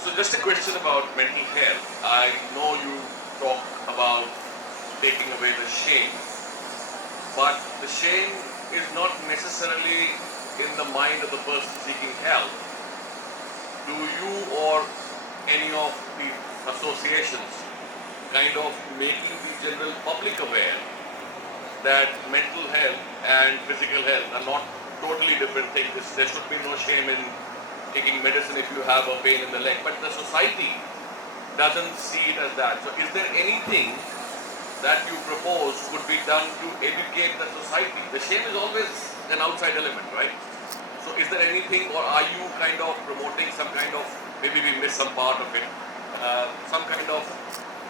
So just a question about mental health. I know you talk about taking away the shame, but the shame is not necessarily in the mind of the person seeking help. Do you or any of the associations kind of making the general public aware that mental health and physical health are not totally different things? There should be no shame in taking medicine if you have a pain in the leg, but the society doesn't see it as that. So is there anything that you propose could be done to educate the society? The shame is always an outside element, right? So is there anything, or are you kind of promoting some kind of, maybe we missed some part of it, some kind of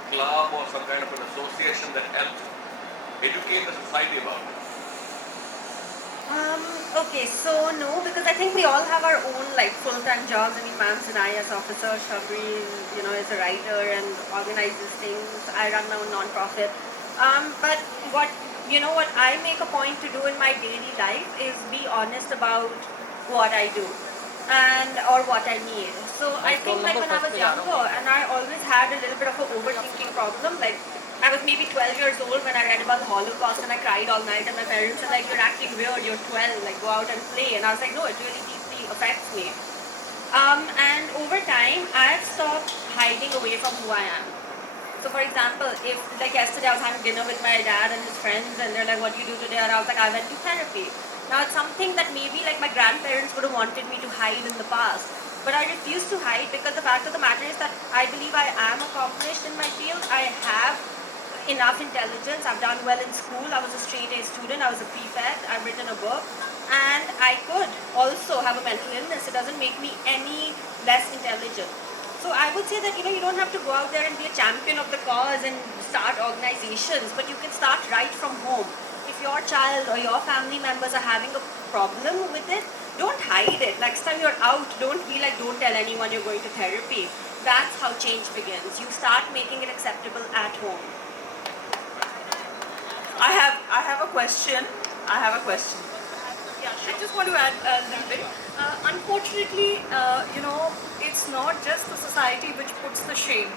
club or some kind of an association that helps educate the society about it? Okay, so no, because I think we all have our own like full-time jobs. I mean, Ma'am's and I as officers, Shabri, is a writer and organizes things. I run my own non-profit. But what I make a point to do in my daily life is be honest about what I do and or what I need. So I think like when I was younger and I always had a little bit of an overthinking problem, like I was maybe 12 years old when I read about the Holocaust and I cried all night and my parents were like, you're acting weird, you're 12, like go out and play. And I was like, no, it really deeply affects me. And over time, I've stopped hiding away from who I am. So for example, if like yesterday I was having dinner with my dad and his friends and they're like, what do you do today? And I was like, I went to therapy. Now it's something that maybe like my grandparents would have wanted me to hide in the past. But I refuse to hide because the fact of the matter is that I believe I am accomplished in my field. I have enough intelligence. I've done well in school. I was a straight A student. I was a prefect. I've written a book. And I could also have a mental illness. It doesn't make me any less intelligent. So I would say that you don't have to go out there and be a champion of the cause and start organizations, but you can start right from home. If your child or your family members are having a problem with it, don't hide it. Next time you're out, don't be like, don't tell anyone you're going to therapy. That's how change begins. You start making it acceptable at home. I have a question. I have a question. Yeah, I just want to add a little bit. Unfortunately, it's not just the society which puts the shame.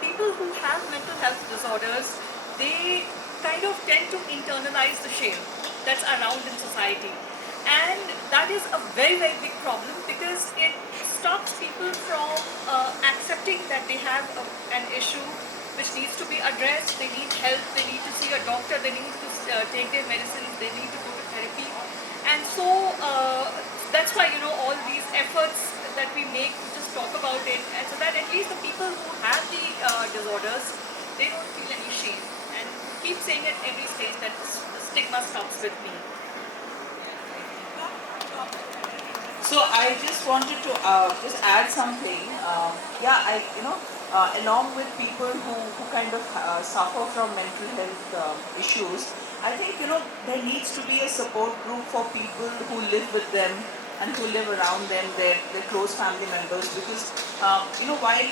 People who have mental health disorders, they kind of tend to internalize the shame that's around in society. And that is a very, very big problem because it stops people from accepting that they have an issue which needs to be addressed. They need help, they need to see a doctor, they need to take their medicines, they need to go to therapy. And so that's why, all these efforts that we make to just talk about it, and so that at least the people who have the disorders, they don't feel any shame. And keep saying at every stage that the stigma stops with me. So I just wanted to just add something. Along with people who kind of suffer from mental health issues, I think there needs to be a support group for people who live with them and who live around them, their close family members, because while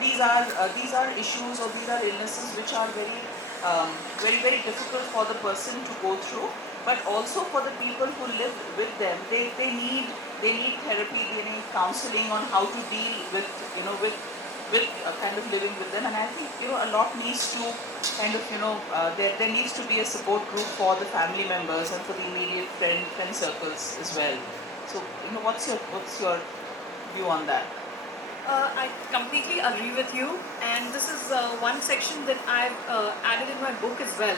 these are issues or these are illnesses which are very very difficult for the person to go through, but also for the people who live with them, they need therapy, they need counseling on how to deal with kind of living with them. And I think a lot needs to kind of there needs to be a support group for the family members and for the immediate friend circles as well. So what's your view on that? I completely agree with you, and this is one section that I've added in my book as well.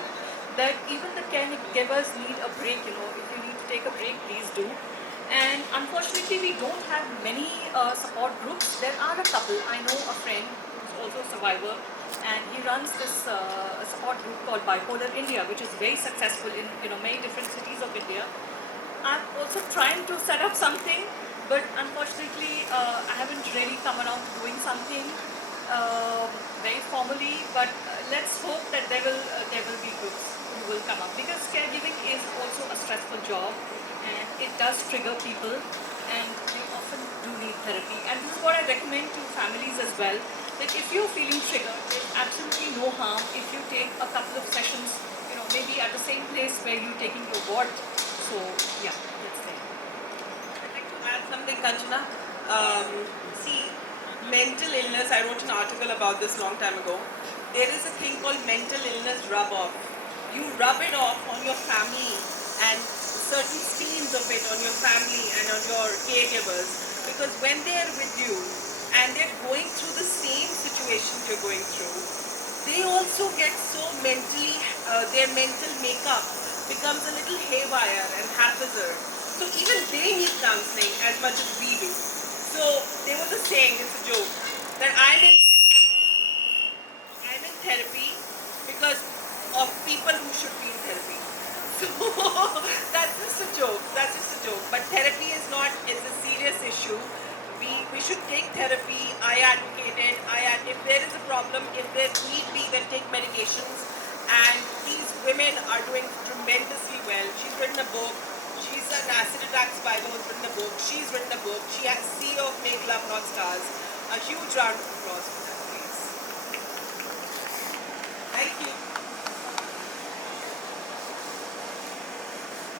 That even the caregivers need a break. If you need to take a break, please do. And unfortunately, we don't have many support groups. There are a couple. I know a friend who's also a survivor, and he runs this support group called Bipolar India, which is very successful in many different cities of India. I'm also trying to set up something, but unfortunately, I haven't really come around to doing something very formally. But let's hope that there will be groups who will come up, because caregiving is also a stressful job, and it does trigger people, and they often do need therapy. And this is what I recommend to families as well, that if you're feeling triggered, there's absolutely no harm if you take a couple of sessions, maybe at the same place where you're taking your ward. So yeah, that's it. I'd like to add something, Kanchana. See, mental illness, I wrote an article about this long time ago. There is a thing called mental illness rub off. You rub it off on your family and certain scenes of it on your family and on your caregivers, because when they are with you and they're going through the same situations you're going through, they also get so mentally, their mental makeup becomes a little haywire and haphazard. So even they need counseling as much as we do. So there was a saying, it's a joke, that I'm in therapy because of people who should be in therapy. So that's just a joke. That's just a joke. But therapy is a serious issue. We should take therapy. I advocate it. If there is a problem, if there need be, then take medications. And these women are doing tremendously well. She's written a book. She's an acid attack survivor who's written a book. She's written a book. She has CEO of Make Love Not Stars. A huge round of applause for that.